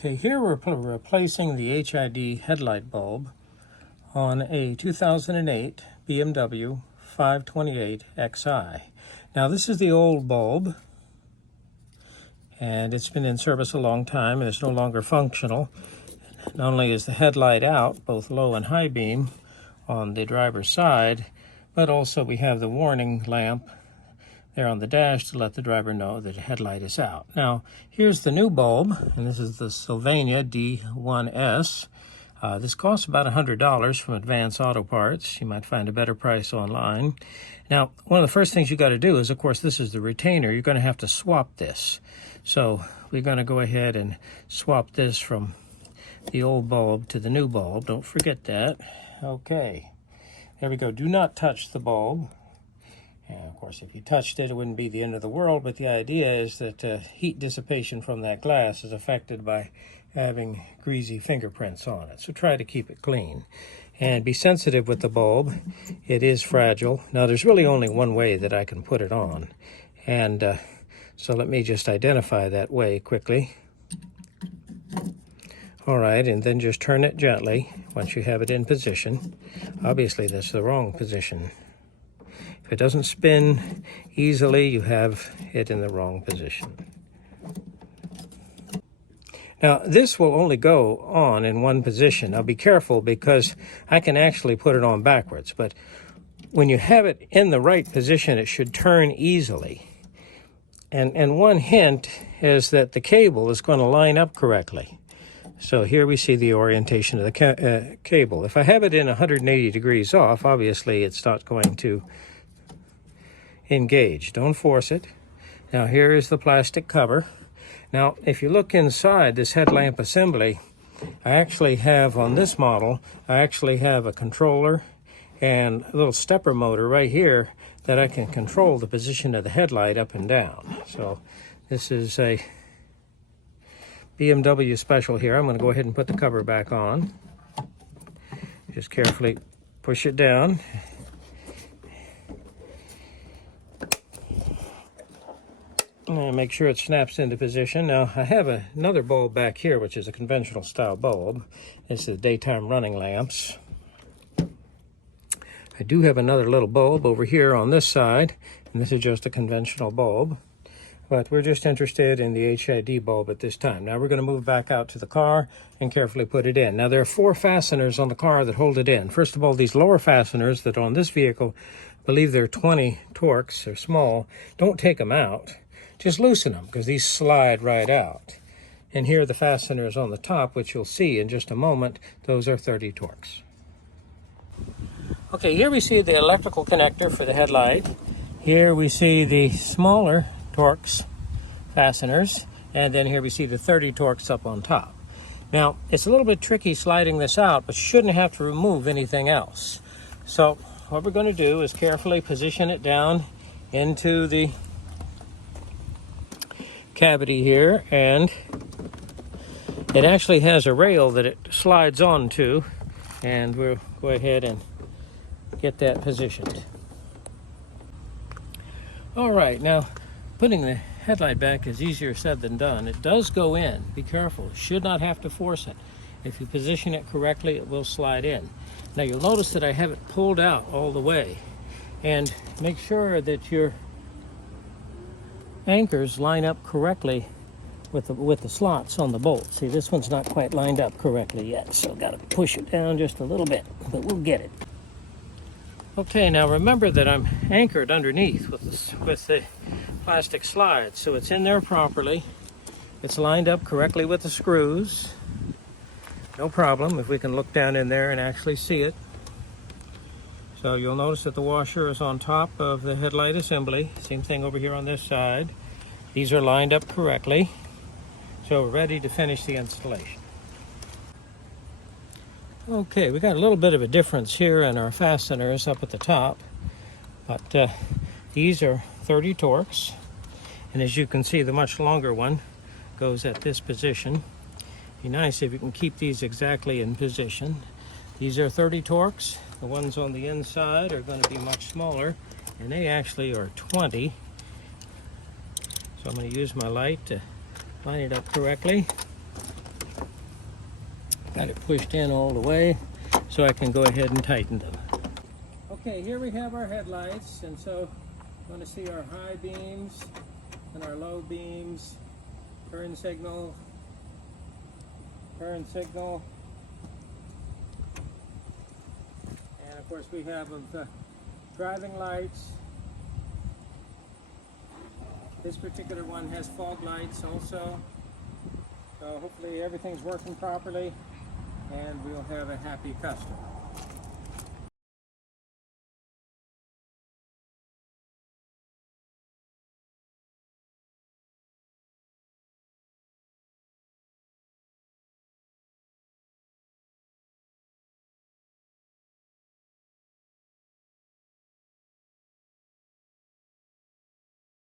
Okay, here we're replacing the HID headlight bulb on a 2008 BMW 528xi. Now this is the old bulb, and it's been in service a long time and it's no longer functional. Not only is the headlight out, both low and high beam on the driver's side, but also we have the warning lamp there on the dash to let the driver know that the headlight is out. Now, here's the new bulb, and this is the Sylvania D1S. This costs about $100 from Advance Auto Parts. You might find a better price online. Now, one of the first things you got to do is, of course, this is the retainer. You're going to have to swap this. So we're going to go ahead and swap this from the old bulb to the new bulb. Don't forget that. Okay, there we go. Do not touch the bulb. And of course, if you touched it, it wouldn't be the end of the world, but the idea is that heat dissipation from that glass is affected by having greasy fingerprints on it. So try to keep it clean. And be sensitive with the bulb. It is fragile. Now, there's really only one way that I can put it on. And so let me just identify that way quickly. All right, and then just turn it gently once you have it in position. Obviously, that's the wrong position. If it doesn't spin easily, you have it in the wrong position. Now, this will only go on in one position. Now, be careful because I can actually put it on backwards, but when you have it in the right position, it should turn easily. And one hint is that the cable is going to line up correctly. So here we see the orientation of the cable. If I have it in 180 degrees off, obviously it's not going to engage. Don't force it. Now here is the plastic cover. Now if you look inside this headlamp assembly, I actually have on this model, I actually have a controller and a little stepper motor right here that I can control the position of the headlight up and down. So this is a BMW special here. I'm going to go ahead and put the cover back on. Just carefully push it down. And make sure it snaps into position. Now, I have another bulb back here, which is a conventional style bulb. It's the daytime running lamps. I do have another little bulb over here on this side, and this is just a conventional bulb. But we're just interested in the HID bulb at this time. Now we're going to move back out to the car and carefully put it in. Now there are 4 fasteners on the car that hold it in. First of all, these lower fasteners that are on this vehicle, I believe they're 20 Torx, they're small. Don't take them out. Just loosen them because these slide right out. And here are the fasteners on the top, which you'll see in just a moment. Those are 30 Torx. Okay, here we see the electrical connector for the headlight. Here we see the smaller Torx fasteners, and then here we see the 30 Torx up on top. Now, it's a little bit tricky sliding this out, but you shouldn't have to remove anything else. So what we're going to do is carefully position it down into the cavity here, and it actually has a rail that it slides onto, and we'll go ahead and get that positioned. All right, now putting the headlight back is easier said than done. It does go in. Be careful. You should not have to force it. If you position it correctly, it will slide in. Now you'll notice that I have it pulled out all the way, and make sure that your anchors line up correctly with the slots on the bolt. See, this one's not quite lined up correctly yet, so got to push it down just a little bit, but we'll get it. Okay, now remember that I'm anchored underneath with the plastic slide, so it's in there properly. It's lined up correctly with the screws. No problem if we can look down in there and actually see it. So you'll notice that the washer is on top of the headlight assembly. Same thing over here on this side. These are lined up correctly. So we're ready to finish the installation. Okay, we got a little bit of a difference here in our fasteners up at the top. But these are 30 Torx. And as you can see, the much longer one goes at this position. Be nice if you can keep these exactly in position. These are 30 Torx. The ones on the inside are going to be much smaller, and they actually are 20. So I'm going to use my light to line it up correctly. Got it pushed in all the way so I can go ahead and tighten them. Okay, here we have our headlights, and so you want to see our high beams and our low beams, turn signal, and of course we have the driving lights. This particular one has fog lights also, so hopefully everything's working properly and we'll have a happy customer.